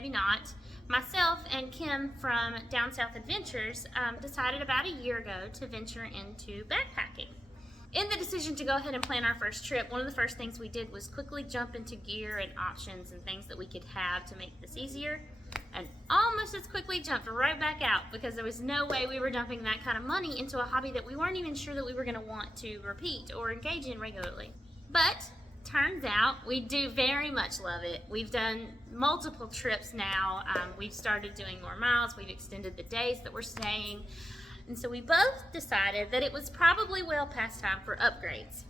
maybe not. Myself and Kim from Down South Adventures decided about a year ago to venture into backpacking. In the decision to go ahead and plan our first trip, one of the first things we did was quickly jump into gear and options and things that we could have to make this easier, and almost as quickly jumped right back out because there was no way we were dumping that kind of money into a hobby that we weren't even sure that we were going to want to repeat or engage in regularly. But turns out we do very much love it. We've done multiple trips now. We've started doing more miles. We've extended the days that we're staying. And so we both decided that it was probably well past time for upgrades.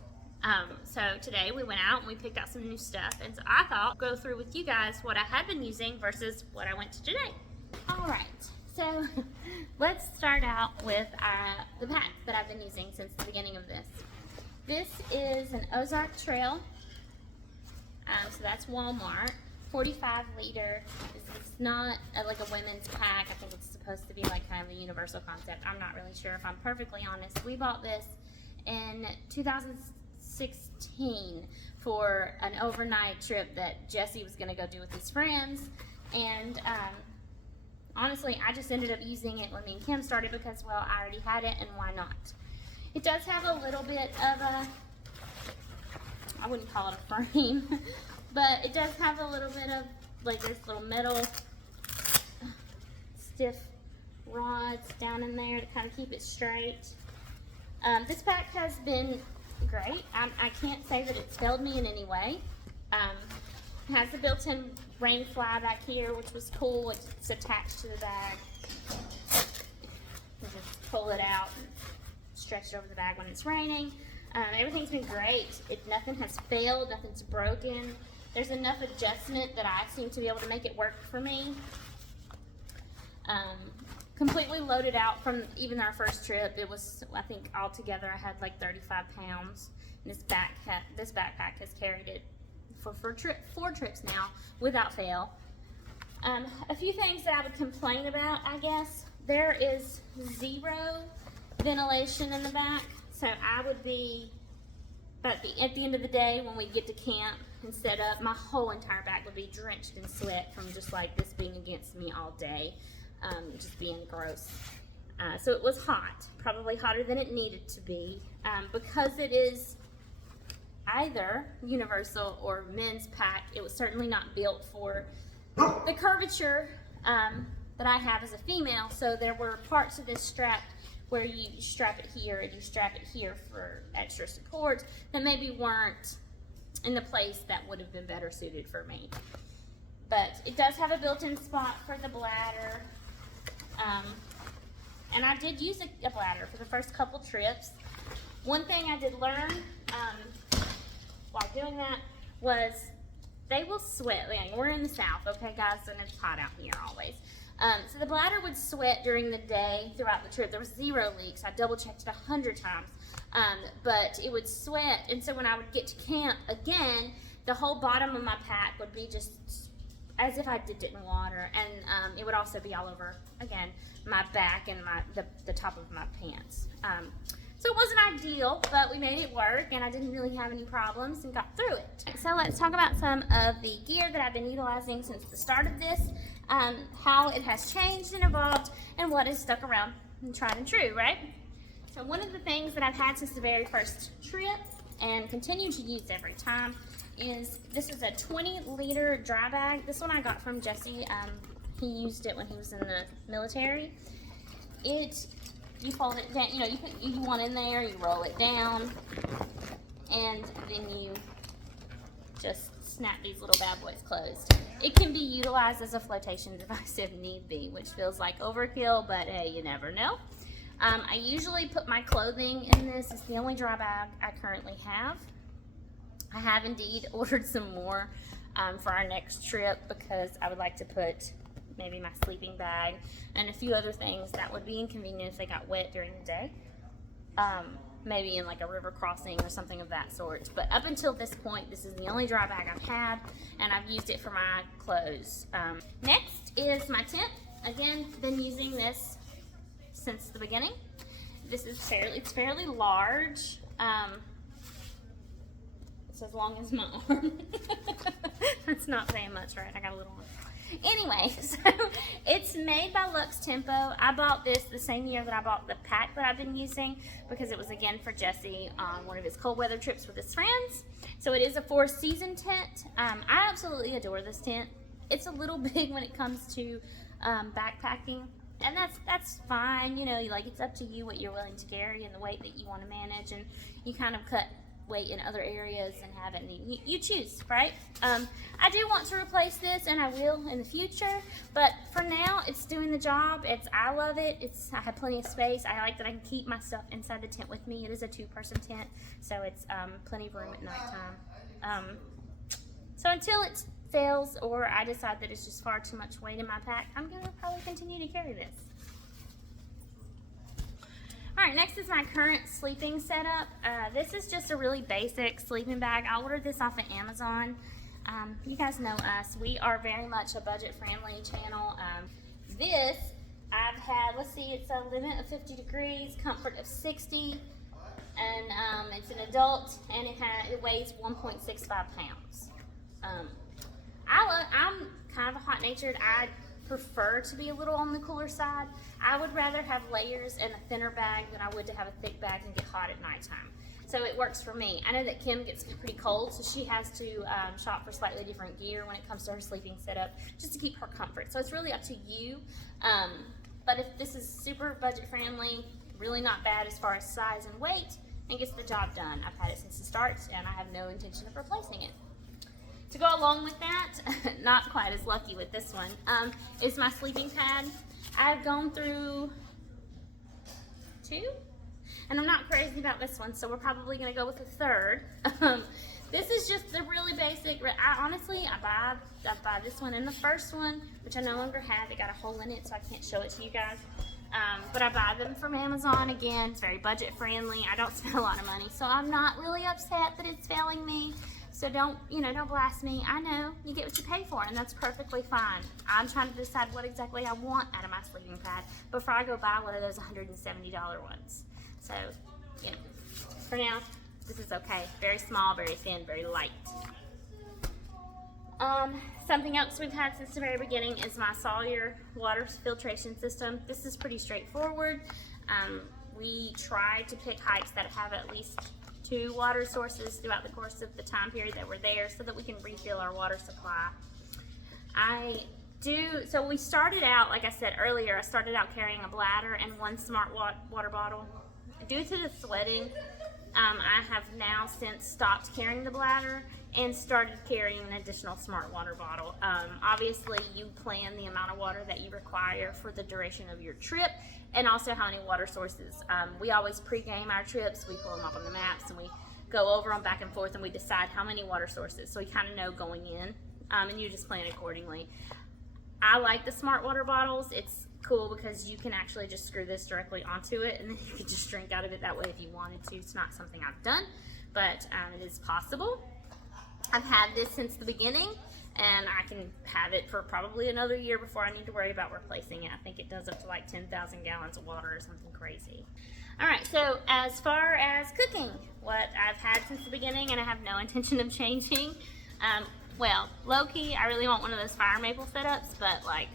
So today we went out and we picked out some new stuff. And so I thought I'd go through with you guys what I had been using versus what I went to today. All right, so let's start out with the pack that I've been using since the beginning of this. This is an Ozark Trail. So that's Walmart. 45 liter. It's not like a women's pack. I think it's supposed to be like kind of a universal concept. I'm not really sure if I'm perfectly honest. We bought this in 2016 for an overnight trip that Jesse was going to go do with his friends. And honestly, I just ended up using it when me and Kim started because, well, I already had it and why not? It does have a little bit of a, I wouldn't call it a frame, but it does have a little bit of like this little metal stiff rods down in there to kind of keep it straight. This pack has been great. I can't say that it's failed me in any way. It has the built-in rain fly back here, which was cool. It's attached to the bag. You just pull it out and stretch it over the bag when it's raining. Everything's been great. Nothing has failed, nothing's broken. There's enough adjustment that I seem to be able to make it work for me. Completely loaded out from even our first trip. It was, I think altogether I had like 35 pounds. And this backpack has carried it for 4 trips now without fail. A few things that I would complain about, I guess. There is 0 ventilation in the back. So I would be, but at the end of the day when we get to camp and set up, my whole entire back would be drenched in sweat from just like this being against me all day, just being gross. So it was hot, probably hotter than it needed to be. Because it is either universal or men's pack, it was certainly not built for the curvature that I have as a female. So there were parts of this strap where you strap it here and you strap it here for extra support that maybe weren't in the place that would have been better suited for me. But it does have a built-in spot for the bladder. And I did use a bladder for the first couple trips. One thing I did learn while doing that was they will sweat. Like, we're in the South, okay guys, and it's hot out here always. So the bladder would sweat during the day throughout the trip. There was 0 leaks. I double checked it 100 times. But it would sweat, and so when I would get to camp again, the whole bottom of my pack would be just as if I dipped it in water, and it would also be all over, again, my back and the top of my pants. So it wasn't ideal, but we made it work, and I didn't really have any problems and got through it. So let's talk about some of the gear that I've been utilizing since the start of this, how it has changed and evolved, and what has stuck around and tried and true, right? So one of the things that I've had since the very first trip and continue to use every time is this is a 20-liter dry bag. This one I got from Jesse. He used it when he was in the military. You fold it down, you put one in there, you roll it down, and then you just snap these little bad boys closed. It can be utilized as a flotation device if need be, which feels like overkill, but hey, you never know. I usually put my clothing in this. It's the only dry bag I currently have. I have indeed ordered some more for our next trip because I would like to put maybe my sleeping bag and a few other things that would be inconvenient if they got wet during the day. Maybe in like a river crossing or something of that sort. But up until this point, this is the only dry bag I've had, and I've used it for my clothes. Next is my tent. Again, been using this since the beginning. This is fairly large. It's as long as my arm. That's not saying much, right? I got a little one. Anyway, so it's made by Lux Tempo. I bought this the same year that I bought the pack that I've been using because it was again for Jesse on one of his cold weather trips with his friends. So it is a 4-season tent. I absolutely adore this tent. It's a little big when it comes to backpacking, and that's fine. You know, like, it's up to you what you're willing to carry and the weight that you want to manage, and you kind of cut weight in other areas and have it, and you choose, right? I do want to replace this, and I will in the future, but for now it's doing the job. I love it. I have plenty of space. I like that I can keep my stuff inside the tent with me. It is a 2-person tent, so it's plenty of room at nighttime. So until it fails or I decide that it's just far too much weight in my pack, I'm gonna probably continue to carry this. Alright, next is my current sleeping setup. This is just a really basic sleeping bag. I ordered this off of Amazon. You guys know us. We are very much a budget-friendly channel. This, I've had, let's see, it's a limit of 50 degrees, comfort of 60, and it's an adult, and it weighs 1.65 pounds. I'm kind of a hot-natured. I prefer to be a little on the cooler side. I would rather have layers and a thinner bag than I would to have a thick bag and get hot at nighttime. So it works for me. I know that Kim gets pretty cold, so she has to shop for slightly different gear when it comes to her sleeping setup, just to keep her comfort. So it's really up to you. But if this is super budget friendly, really not bad as far as size and weight, and gets the job done. I've had it since the start, and I have no intention of replacing it. To go along with that, not quite as lucky with this one, is my sleeping pad. I've gone through 2, and I'm not crazy about this one, so we're probably gonna go with a 3rd. This is just the really basic. I buy this one and the first one, which I no longer have. It got a hole in it, so I can't show it to you guys. But I buy them from Amazon. Again, it's very budget friendly. I don't spend a lot of money, so I'm not really upset that it's failing me. So don't blast me. I know you get what you pay for, and that's perfectly fine. I'm trying to decide what exactly I want out of my sleeping pad before I go buy one of those $170 ones. So, for now, this is okay. Very small, very thin, very light. Something else we've had since the very beginning is my Sawyer water filtration system. This is pretty straightforward. We try to pick hikes that have at least 2 water sources throughout the course of the time period that we're there, so that we can refill our water supply. So we started out, like I said earlier, I started out carrying a bladder and 1 smart water bottle. Due to the sweating, I have now since stopped carrying the bladder and started carrying an additional smart water bottle. Obviously, you plan the amount of water that you require for the duration of your trip, and also how many water sources. We always pre-game our trips. We pull them up on the maps, and we go over them back and forth, and we decide how many water sources, so you kind of know going in, and you just plan accordingly. I like the smart water bottles. It's cool because you can actually just screw this directly onto it, and then you can just drink out of it that way if you wanted to. It's not something I've done, but it is possible. I've had this since the beginning, and I can have it for probably another year before I need to worry about replacing it. I think it does up to like 10,000 gallons of water or something crazy. All right, so as far as cooking, what I've had since the beginning, and I have no intention of changing, well, low-key, I really want one of those fire maple setups, but like,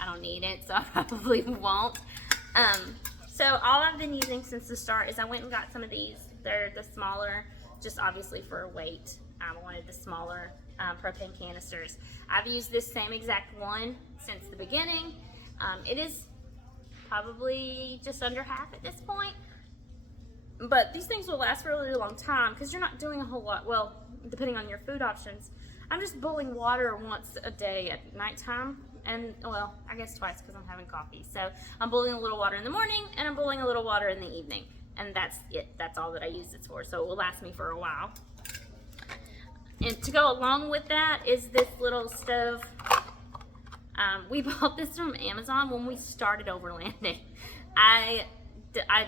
I don't need it, so I probably won't. So all I've been using since the start is I went and got some of these. They're the smaller, just obviously for weight. I wanted the smaller propane canisters. I've used this same exact one since the beginning. It is probably just under half at this point. But these things will last for a really long time because you're not doing a whole lot. Well, depending on your food options. I'm just boiling water once a day at nighttime. And, well, I guess twice because I'm having coffee. So I'm boiling a little water in the morning, and I'm boiling a little water in the evening. And that's it. That's all that I use it for. So it will last me for a while. And to go along with that is this little stove. We bought this from Amazon when we started overlanding. I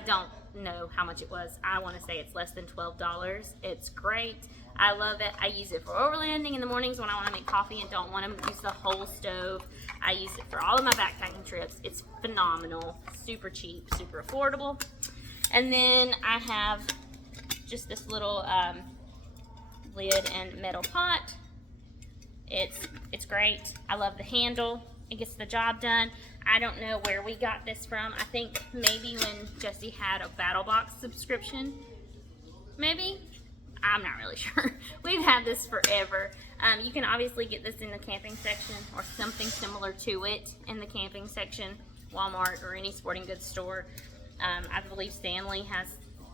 don't know how much it was. I want to say it's less than $12. It's great. I love it. I use it for overlanding in the mornings when I want to make coffee and don't want to use the whole stove. I use it for all of my backpacking trips. It's phenomenal. Super cheap, super affordable. And then I have just this little lid and metal pot. It's great. I love the handle. It gets the job done. I don't know where we got this from. I think maybe when Jesse had a Battle Box subscription. Maybe? I'm not really sure. We've had this forever. You can obviously get this in the camping section or something similar to it in the camping section, Walmart or any sporting goods store. I believe Stanley has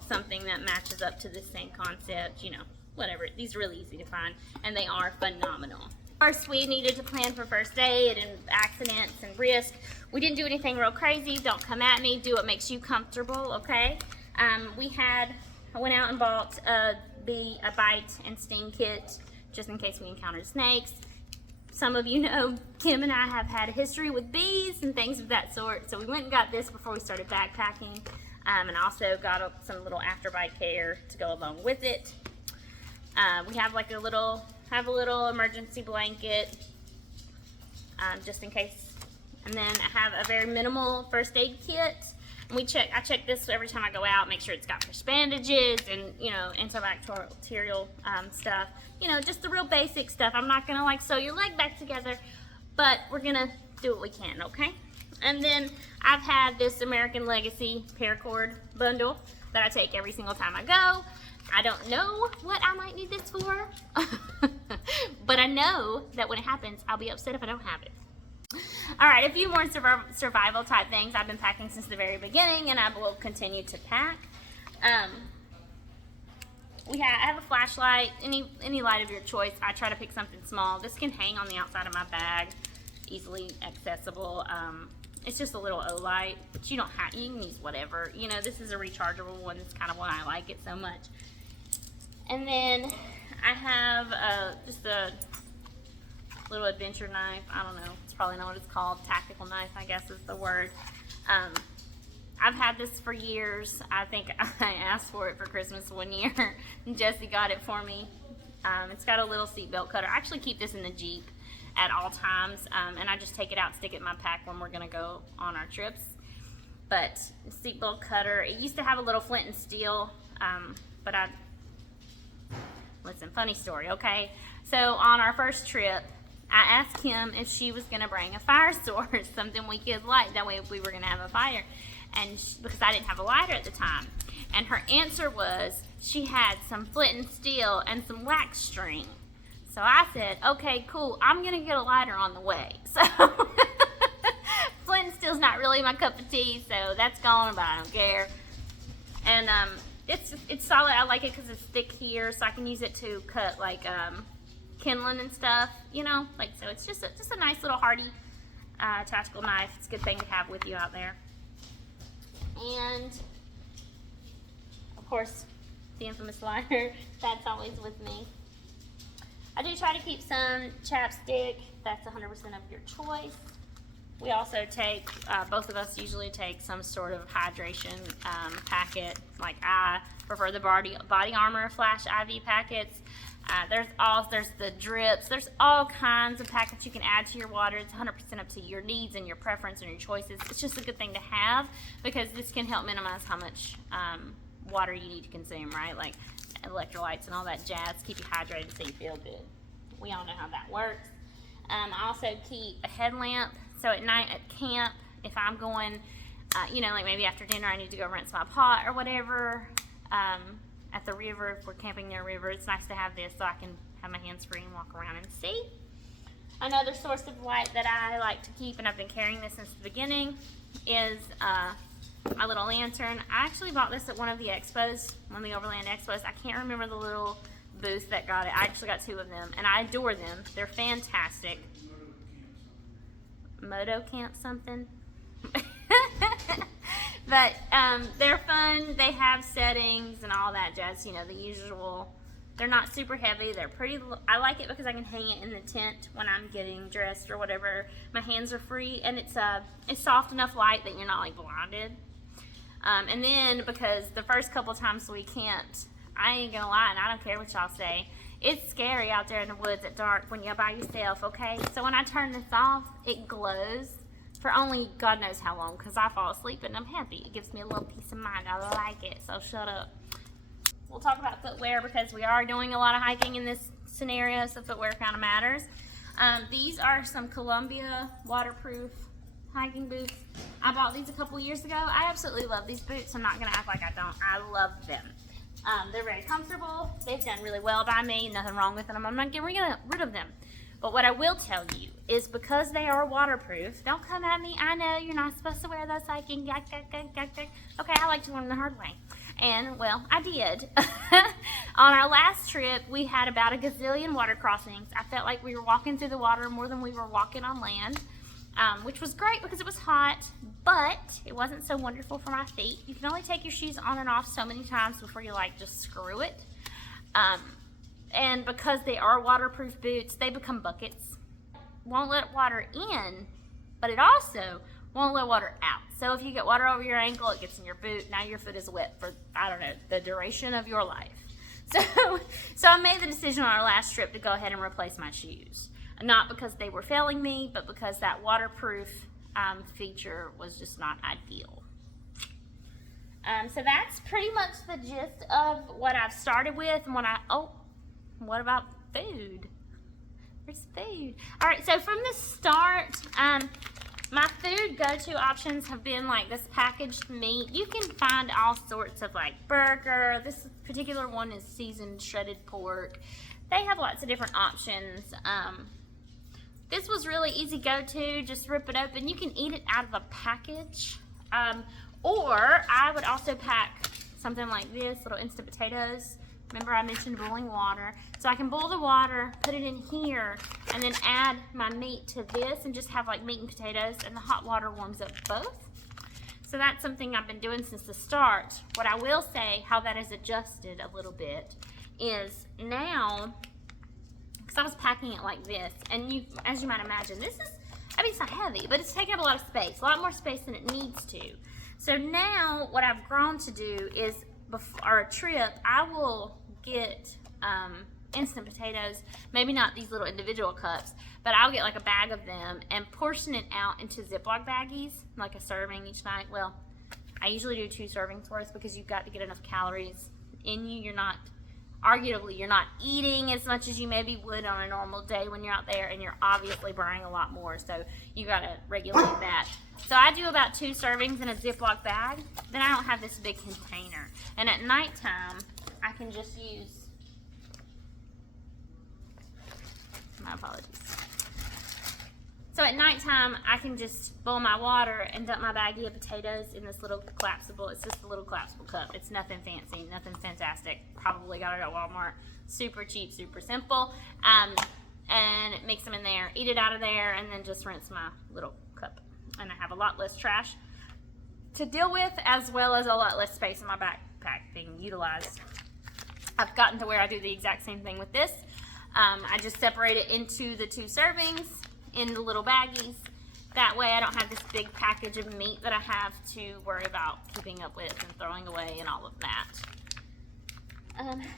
something that matches up to the same concept, you know, whatever. These are really easy to find, and they are phenomenal. First, we needed to plan for first aid and accidents and risk. We didn't do anything real crazy. Don't come at me. Do what makes you comfortable, okay? I went out and bought a bite and sting kit just in case we encountered snakes. Some of you know Kim and I have had a history with bees and things of that sort, so we went and got this before we started backpacking, and also got some little afterbite care to go along with it. We have like a little emergency blanket just in case, and then I have a very minimal first aid kit. I check this every time I go out, make sure it's got fresh bandages and, you know, antibacterial stuff. You know, just the real basic stuff. I'm not gonna like sew your leg back together, but we're gonna do what we can, okay? And then I've had this American Legacy paracord bundle that I take every single time I go. I don't know what I might need this for, but I know that when it happens, I'll be upset if I don't have it. All right, a few more survival type things. I've been packing since the very beginning, and I will continue to pack. I have a flashlight, any light of your choice. I try to pick something small. This can hang on the outside of my bag, easily accessible. It's just a little O light, but you can use whatever. You know, this is a rechargeable one. That's kind of why I like it so much. And then I have just a little adventure knife. I don't know. It's probably not what it's called. Tactical knife, I guess is the word. I've had this for years. I think I asked for it for Christmas one year, and Jesse got it for me. It's got a little seatbelt cutter. I actually keep this in the Jeep at all times, and I just take it out, stick it in my pack when we're going to go on our trips. But seatbelt cutter. It used to have a little flint and steel, but listen, funny story, okay? So on our first trip, I asked Kim if she was going to bring a fire source, something we could light. That way if we were going to have a fire. And because I didn't have a lighter at the time. And her answer was she had some flint and steel and some wax string. So I said, okay, cool. I'm going to get a lighter on the way. So flint and steel's not really my cup of tea, so that's gone, but I don't care. And it's solid. I like it because it's thick here, so I can use it to cut like kindling and stuff, you know, like, so it's just a nice little hardy tactical knife. It's a good thing to have with you out there. And of course the infamous lighter, that's always with me. I do try to keep some chapstick. That's 100% of your choice. We also take, both of us usually take some sort of hydration packet. Like I prefer the body armor flash IV packets. There's the drips. There's all kinds of packets you can add to your water. It's 100% up to your needs and your preference and your choices. It's just a good thing to have because this can help minimize how much water you need to consume, right? Like electrolytes and all that jazz. Keep you hydrated so you feel good. We all know how that works. I also keep a headlamp. So at night at camp, if I'm going, you know, like maybe after dinner I need to go rinse my pot or whatever, at the river, if we're camping near a river, it's nice to have this so I can have my hands free and walk around and see. Another source of light that I like to keep, and I've been carrying this since the beginning, is my little lantern. I actually bought this at one of the expos, one of the Overland expos. I can't remember the little booth that got it. I actually got two of them, and I adore them. They're fantastic. Moto Camp something. But they're fun. They have settings and all that jazz, you know, the usual. They're not super heavy. They're pretty, I like it because I can hang it in the tent when I'm getting dressed or whatever. My hands are free, and it's soft enough light that you're not like blinded. And then because the first couple times we camped, I ain't gonna lie, and I don't care what y'all say, it's scary out there in the woods at dark when you're by yourself, okay? So when I turn this off, it glows for only God knows how long, because I fall asleep and I'm happy. It gives me a little peace of mind. I like it, so shut up. We'll talk about footwear because we are doing a lot of hiking in this scenario, so footwear kind of matters. These are some Columbia waterproof hiking boots. I bought these a couple years ago. I absolutely love these boots. I'm not gonna act like I don't. I love them. They're very comfortable. They've done really well by me. Nothing wrong with them. I'm not getting rid of them. But what I will tell you is because they are waterproof, don't come at me. I know you're not supposed to wear those hiking. Okay, I like to learn the hard way. And, well, I did. On our last trip, we had about a gazillion water crossings. I felt like we were walking through the water more than we were walking on land, which was great because it was hot, but it wasn't so wonderful for my feet. You can only take your shoes on and off so many times before you, like, just screw it. And because they are waterproof boots, they become buckets. Won't let water in, but it also won't let water out. So if you get water over your ankle, it gets in your boot. Now your foot is wet for, I don't know, the duration of your life. So I made the decision on our last trip to go ahead and replace my shoes. Not because they were failing me, but because that waterproof feature was just not ideal. So that's pretty much the gist of what I've started with and what about food? Where's food? All right, so from the start, my food go-to options have been like this packaged meat. You can find all sorts of like burger. This particular one is seasoned shredded pork. They have lots of different options. This was really easy go-to. Just rip it open. You can eat it out of a package. Or I would also pack something like this, little instant potatoes. Remember I mentioned boiling water. So I can boil the water, put it in here, and then add my meat to this and just have like meat and potatoes, and the hot water warms up both. So that's something I've been doing since the start. What I will say, how that has adjusted a little bit, is now, because I was packing it like this, and as you might imagine, this is, I mean, it's not heavy, but it's taking up a lot of space, a lot more space than it needs to. So now what I've grown to do is, before a trip, I will get instant potatoes, maybe not these little individual cups, but I'll get like a bag of them and portion it out into Ziploc baggies, like a serving each night. Well, I usually do 2 servings worth because you've got to get enough calories in you. You're not eating as much as you maybe would on a normal day when you're out there, and you're obviously burning a lot more, so you got to regulate that. So I do about 2 servings in a Ziploc bag. Then I don't have this big container. And at nighttime, I can just use, my apologies. So at nighttime, I can just boil my water and dump my baggie of potatoes in this little collapsible, it's just a little collapsible cup. It's nothing fancy, nothing fantastic. Probably got it at Walmart. Super cheap, super simple. And mix them in there, eat it out of there, and then just rinse my little cup. And I have a lot less trash to deal with, as well as a lot less space in my backpack being utilized. I've gotten to where I do the exact same thing with this. I just separate it into the 2 servings in the little baggies. That way I don't have this big package of meat that I have to worry about keeping up with and throwing away and all of that.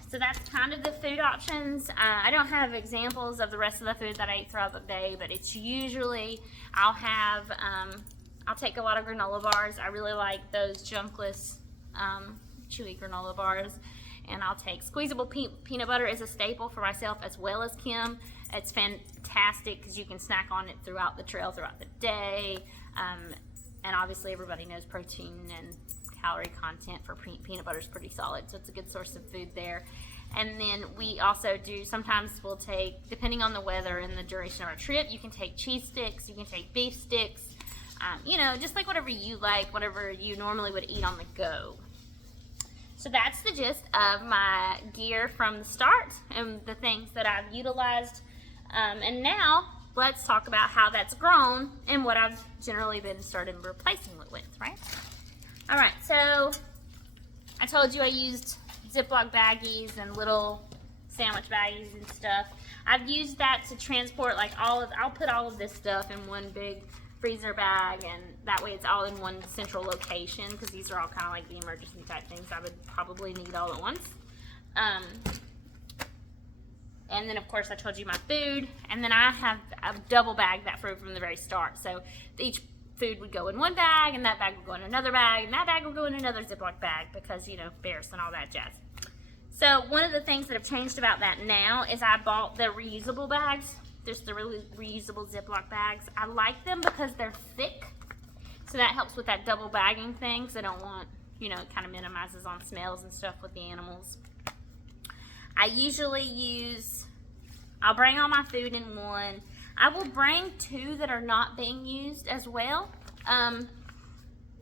So that's kind of the food options. I don't have examples of the rest of the food that I eat throughout the day, but it's usually, I'll take a lot of granola bars. I really like those junkless, chewy granola bars. And I'll take squeezable peanut butter as a staple for myself as well as Kim. It's fantastic because you can snack on it throughout the trail, throughout the day. And obviously everybody knows protein and calorie content for peanut butter is pretty solid, so it's a good source of food there. And then we also do, sometimes we'll take, depending on the weather and the duration of our trip, you can take cheese sticks, you can take beef sticks, you know, just like whatever you like, whatever you normally would eat on the go. So that's the gist of my gear from the start and the things that I've utilized. And now let's talk about how that's grown and what I've generally been started replacing it with, right? All right, so I told you I used Ziploc baggies and little sandwich baggies and stuff. I've used that to transport like I'll put all of this stuff in one big freezer bag, and that way it's all in one central location, because these are all kind of like the emergency type things I would probably need all at once. And then of course I told you my food, and then I've double bagged that fruit from the very start. So each food would go in one bag, and that bag would go in another bag, and that bag would go in another Ziploc bag, because, you know, bears and all that jazz. So one of the things that have changed about that now is I bought the reusable bags just the really reusable Ziploc bags. I like them because they're thick, so that helps with that double bagging thing, because I don't want, you know, it kind of minimizes on smells and stuff with the animals. I usually use, I'll bring all my food in one. I will bring 2 that are not being used as well.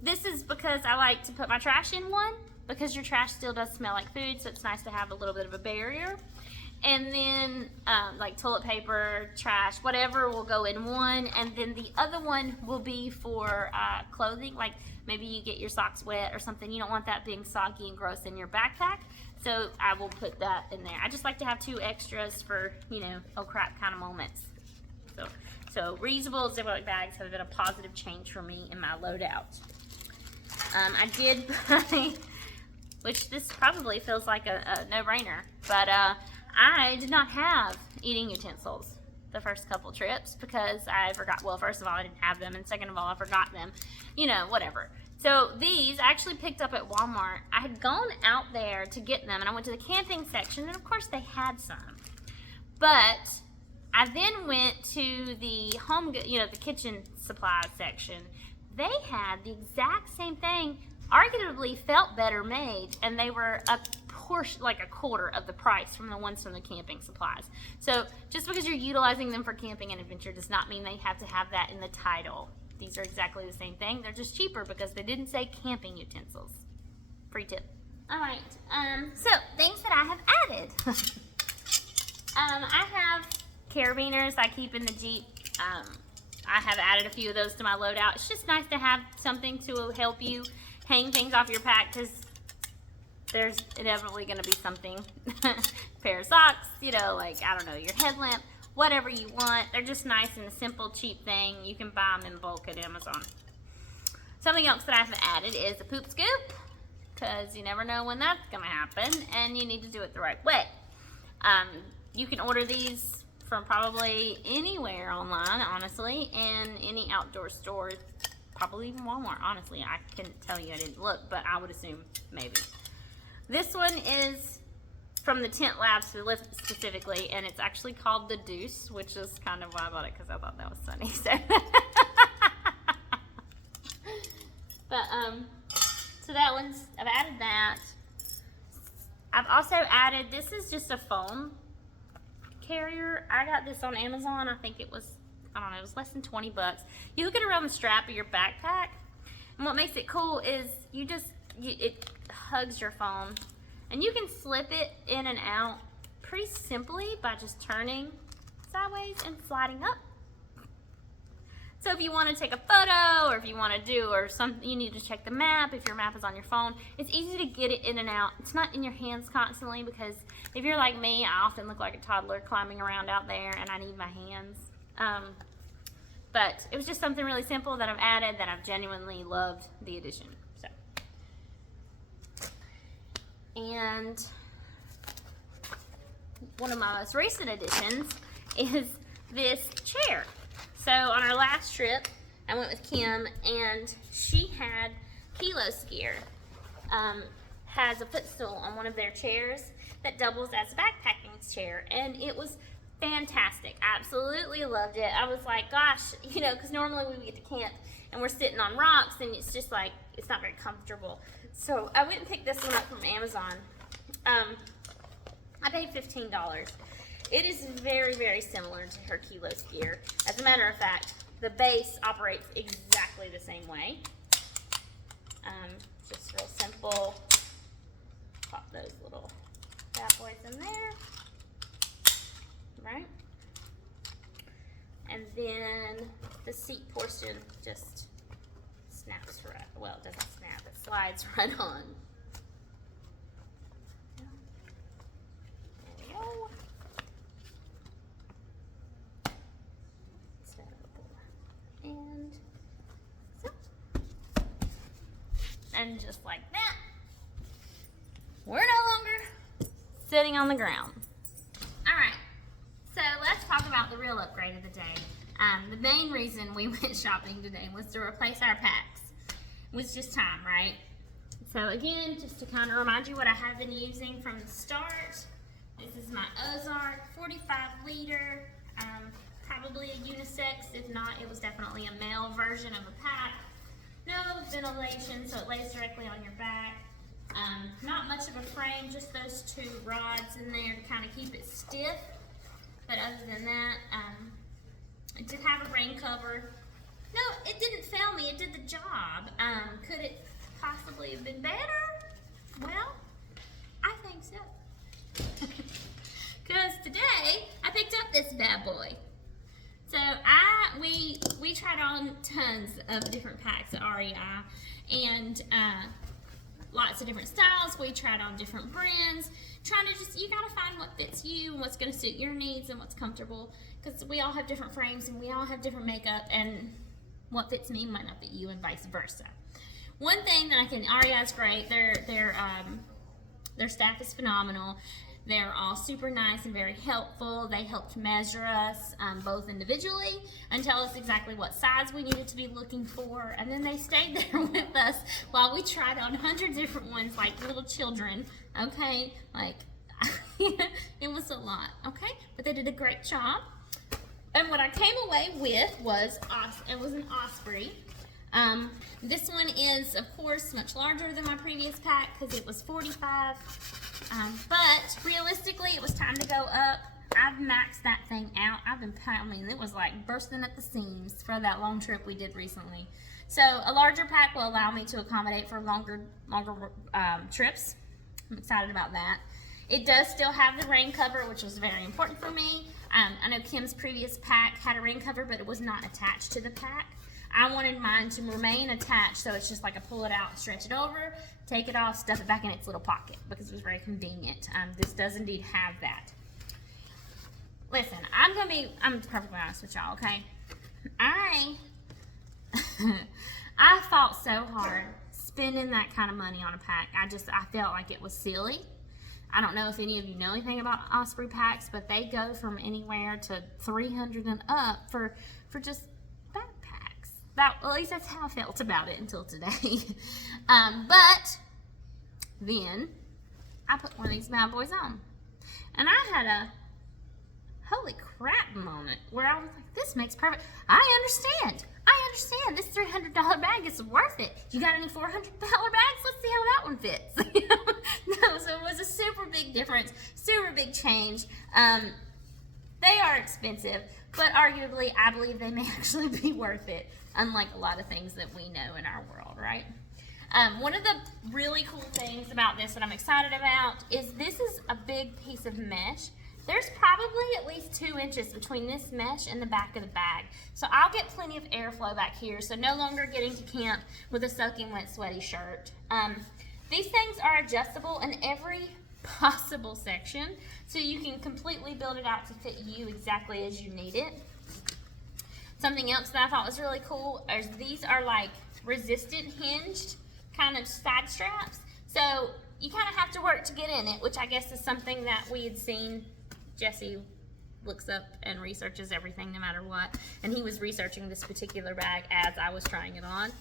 This is because I like to put my trash in one, because your trash still does smell like food, so it's nice to have a little bit of a barrier. And then like toilet paper, trash, whatever will go in one, and then the other one will be for clothing. Like maybe you get your socks wet or something, you don't want that being soggy and gross in your backpack, so I will put that in there. I just like to have 2 extras for, you know, oh crap kind of moments. So reusable Ziploc bags have been a positive change for me in my loadout. I did buy, which this probably feels like a no-brainer, but I did not have eating utensils the first couple trips because I forgot. Well, first of all, I didn't have them, and second of all, I forgot them. You know, whatever. So these I actually picked up at Walmart. I had gone out there to get them, and I went to the camping section, and of course they had some. But I then went to the home, you know, the kitchen supplies section. They had the exact same thing, arguably felt better made, and they were a portion, like a quarter of the price from the ones from the camping supplies. So just because you're utilizing them for camping and adventure does not mean they have to have that in the title. These are exactly the same thing. They're just cheaper because they didn't say camping utensils. Free tip. All right. So things that I have added. I have carabiners I keep in the Jeep. I have added a few of those to my loadout. It's just nice to have something to help you hang things off your pack, because there's inevitably going to be something. Pair of socks, you know, like, I don't know, your headlamp, whatever you want. They're just nice and a simple, cheap thing. You can buy them in bulk at Amazon. Something else that I've added is a poop scoop, because you never know when that's going to happen, and you need to do it the right way. You can order these from probably anywhere online, honestly, and any outdoor store, probably even Walmart, honestly. I couldn't tell you, I didn't look, but I would assume maybe. This one is from the Tent Lab specifically, and it's actually called the Deuce, which is kind of why I bought it, because I thought that was funny. So, so that one's, I've added that. I've also added, this is just a foam carrier. I got this on Amazon. I think it was, I don't know, it was less than 20 bucks. You hook it around the strap of your backpack, and what makes it cool is it hugs your phone, and you can slip it in and out pretty simply by just turning sideways and sliding up. So if you want to take a photo, or if you want to do, or something, you need to check the map, if your map is on your phone, it's easy to get it in and out. It's not in your hands constantly, because if you're like me, I often look like a toddler climbing around out there, and I need my hands. But it was just something really simple that I've added that I've genuinely loved the addition. So, and one of my most recent additions is this chair. So on our last trip, I went with Kim, and she had Kilo Skier, has a footstool on one of their chairs that doubles as a backpacking chair, and it was fantastic. I absolutely loved it. I was like, gosh, you know, because normally we get to camp and we're sitting on rocks, and it's just like, it's not very comfortable. So I went and picked this one up from Amazon. I paid $15. It is very, very similar to her Kilo Skier. As a matter of fact, the base operates exactly the same way. Just real simple. Pop those little bad boys in there. Right? And then the seat portion just snaps right. Well, it doesn't snap, it slides right on. There we go. And just like that, we're no longer sitting on the ground. All right, so let's talk about the real upgrade of the day. The main reason we went shopping today was to replace our packs. It was just time, right? So again, just to kind of remind you what I have been using from the start, this is my Ozark 45 liter probably a unisex. If not, it was definitely a male version of a pack. No ventilation, so it lays directly on your back. Not much of a frame, just those two rods in there to kind of keep it stiff. But other than that, it did have a rain cover. No, it didn't fail me. It did the job. Could it possibly have been better? Well, I think so. Because today, I picked up this bad boy. So we tried on tons of different packs at REI, and lots of different styles. We tried on different brands, trying to you gotta find what fits you and what's gonna suit your needs and what's comfortable, because we all have different frames and we all have different makeup, and what fits me might not fit you, and vice versa. One thing that REI is great. Their staff is phenomenal. They're all super nice and very helpful. They helped measure us both individually and tell us exactly what size we needed to be looking for. And then they stayed there with us while we tried on hundreds of different ones like little children, okay? Like, it was a lot, okay? But they did a great job. And what I came away with was an Osprey. This one is, of course, much larger than my previous pack because it was 45. But realistically, it was time to go up. I've maxed that thing out. I've been pounding. It was like bursting at the seams for that long trip we did recently. So a larger pack will allow me to accommodate for longer trips. I'm excited about that. It does still have the rain cover, which was very important for me. I know Kim's previous pack had a rain cover, but it was not attached to the pack. I wanted mine to remain attached, so it's just like I pull it out, stretch it over, take it off, stuff it back in its little pocket, because it was very convenient. This does indeed have that. Listen, I'm perfectly honest with y'all, okay? I fought so hard spending that kind of money on a pack. I felt like it was silly. I don't know if any of you know anything about Osprey packs, but they go from anywhere to $300 and up for just backpacks. At least that's how I felt about it until today. But then I put one of these bad boys on, and I had a holy crap moment where I was like, this makes perfect. I understand. This $300 bag is worth it. You got any $400 bags? Let's see how that one fits. No, so it was a super big difference, super big change. They are expensive, but arguably I believe they may actually be worth it, unlike a lot of things that we know in our world, right? One of the really cool things about this that I'm excited about is this is a big piece of mesh. There's probably at least 2 inches between this mesh and the back of the bag. So I'll get plenty of airflow back here, so no longer getting to camp with a soaking wet, sweaty shirt. These things are adjustable in every possible section, so you can completely build it out to fit you exactly as you need it. Something else that I thought was really cool is these are like resistant hinged kind of side straps. So you kind of have to work to get in it, which I guess is something that we had seen. Jesse looks up and researches everything no matter what, and he was researching this particular bag as I was trying it on.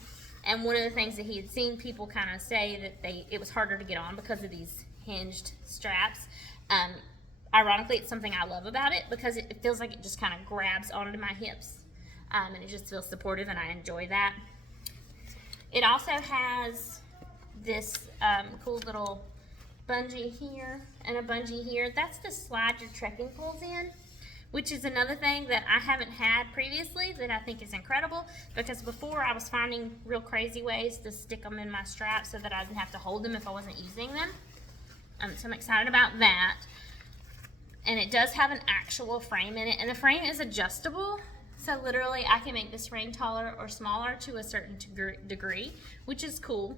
And one of the things that he had seen people kind of say that it was harder to get on because of these hinged straps. Ironically, it's something I love about it because it feels like it just kind of grabs onto my hips, and it just feels supportive, and I enjoy that. It also has this cool little bungee here and a bungee here. That's to slide your trekking poles in, which is another thing that I haven't had previously that I think is incredible, because before I was finding real crazy ways to stick them in my strap so that I didn't have to hold them if I wasn't using them. So I'm excited about that. And it does have an actual frame in it, and the frame is adjustable. So literally I can make this frame taller or smaller to a certain degree, which is cool.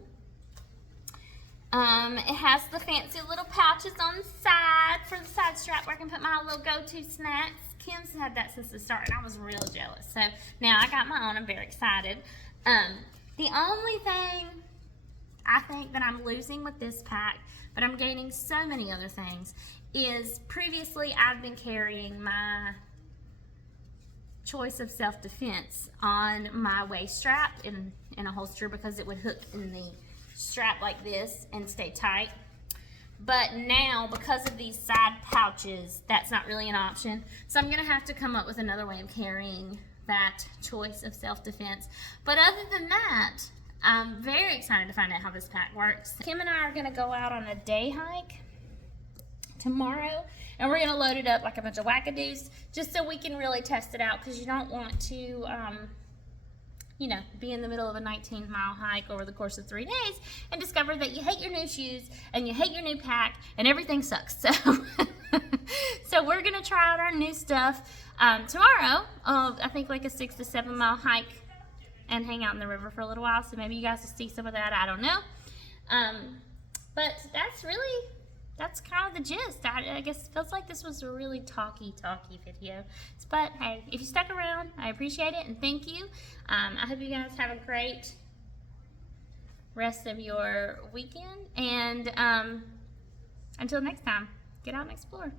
It has the fancy little pouches on the side for the side strap where I can put my little go-to snacks. Kim's had that since the start, and I was real jealous. So now I got my own. I'm very excited. The only thing I think that I'm losing with this pack, but I'm gaining so many other things, is previously I've been carrying my choice of self-defense on my waist strap in a holster because it would hook in the strap like this and stay tight. But now, because of these side pouches, that's not really an option. So I'm gonna have to come up with another way of carrying that choice of self-defense. But other than that, I'm very excited to find out how this pack works. Kim and I are gonna go out on a day hike tomorrow, and we're gonna load it up like a bunch of wackadoos, just so we can really test it out, because you don't want to, you know, be in the middle of a 19-mile hike over the course of 3 days and discover that you hate your new shoes and you hate your new pack and everything sucks. So, so we're gonna try out our new stuff tomorrow. I think like a 6 to 7 mile hike and hang out in the river for a little while. So maybe you guys will see some of that. I don't know. But that's kind of the gist. I guess it feels like this was a really talky video. But hey, if you stuck around, I appreciate it and thank you. I hope you guys have a great rest of your weekend. And until next time, get out and explore.